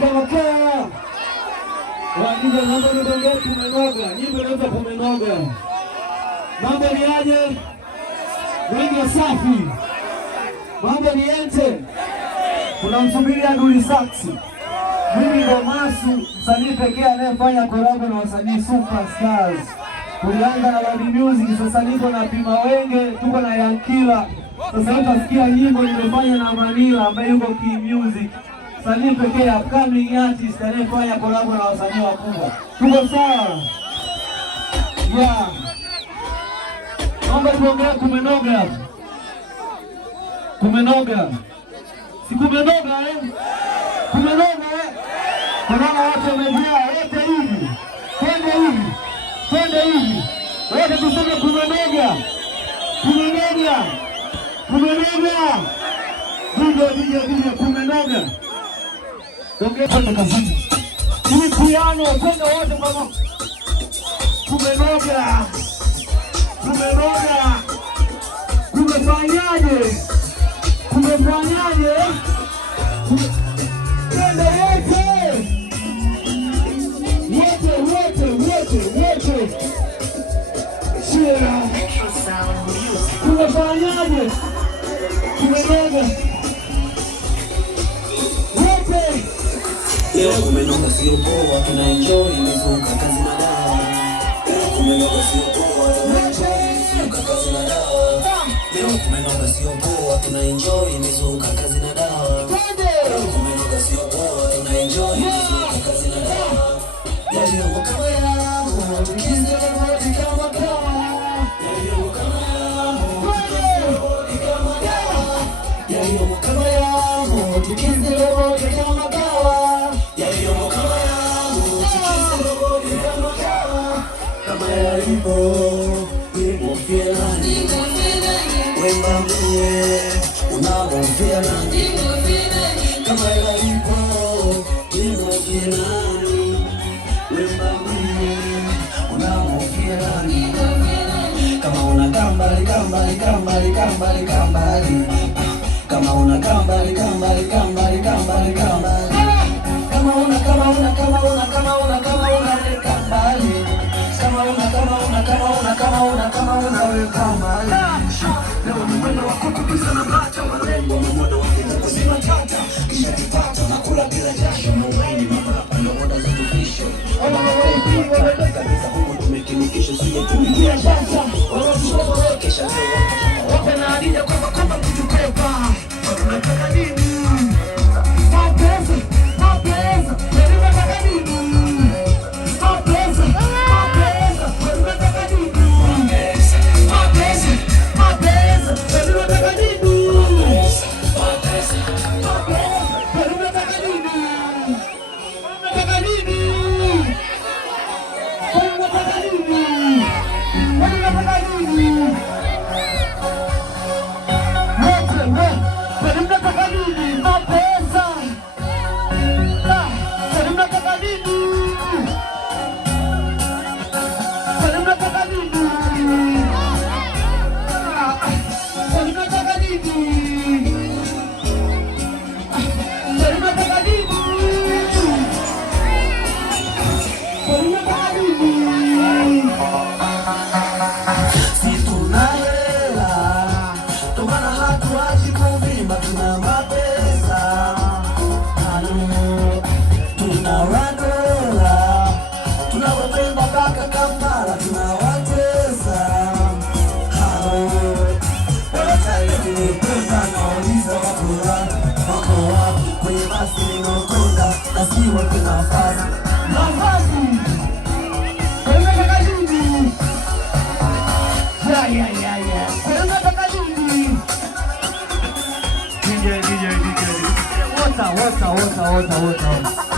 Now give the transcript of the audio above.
Kaka. Wakija mambo ni bonge kumenoga. Nyimbo inaanza kumenoga. Mambo ni aje? Wengi safi. Mambo ni ente. Tunamsubiri Aduli Saxi. Mimi ndo Masu, msanii pekee anayefanya collab na wasanii superstars. Tulianza na Lodi Music, sasa niko na Pima Wenge, tuko na Yankila. Sasa utasikia nyimbo nimefanya na Manila ambaye yuko Key Music. Msanii pekee upcoming artist anayefanya collab na wasanii wakubwa. Tuko sawa? Yeah. Naomba tuongee kumenoga hapo. Kumenoga. Si kumenoga Kumenoga Kuna watu wamejaa wote hivi. Twende hivi. Twende hivi. Wote tuseme kumenoga. Kumenoga. Kumenoga. DJ kumenoga. Ongea twende kazini. Hii piano twende wote mama. Kumenoga. Kumenoga. Kumefanyaje? Kumefanyaje? Twende wote. Wote. Shira. Kumefanyaje? Kumenoga. Wote. Leo kumenoga sio poa, tunaenjoy mizuka kazi na dawa. Kumenoga sio poa, tunaenjoy mizuka kazi na dawa. Leo kumenoga sio poa, tunaenjoy mizuka kazi na dawa. Kumenoga sio poa, tunaenjoy mizuka kazi na dawa. Yaliyo kama yangu, tukize wote kama kawa. Yaliyo kama yangu, tukize kama kawa. Yaliyo kama yangu, tukize wote kama kawa. Yaliyo kama yangu, tukize wote kama kawa. Kama yalipo, nimofia nani? Wemba mie, unamofia nani? Kama yalipo, nimofia nani? Wemba mie, unamofia nani? Kama una kambali. Kama una kambali. Kama una kambali. Leo ni mwendo wa kukubiza na bata warembo, mwendo wa kuzima tata. Kisha kipata na kula bila jasho, mwaini mama ndo moda za tufisho. Kabisa huko tumekinikisha sije tumikia sasa. Kesha leo wape na adija kwa kutukopa. Tunataka nini? Mapesa. Tunataka nini? Mapesa. Tunataka nini? Wota.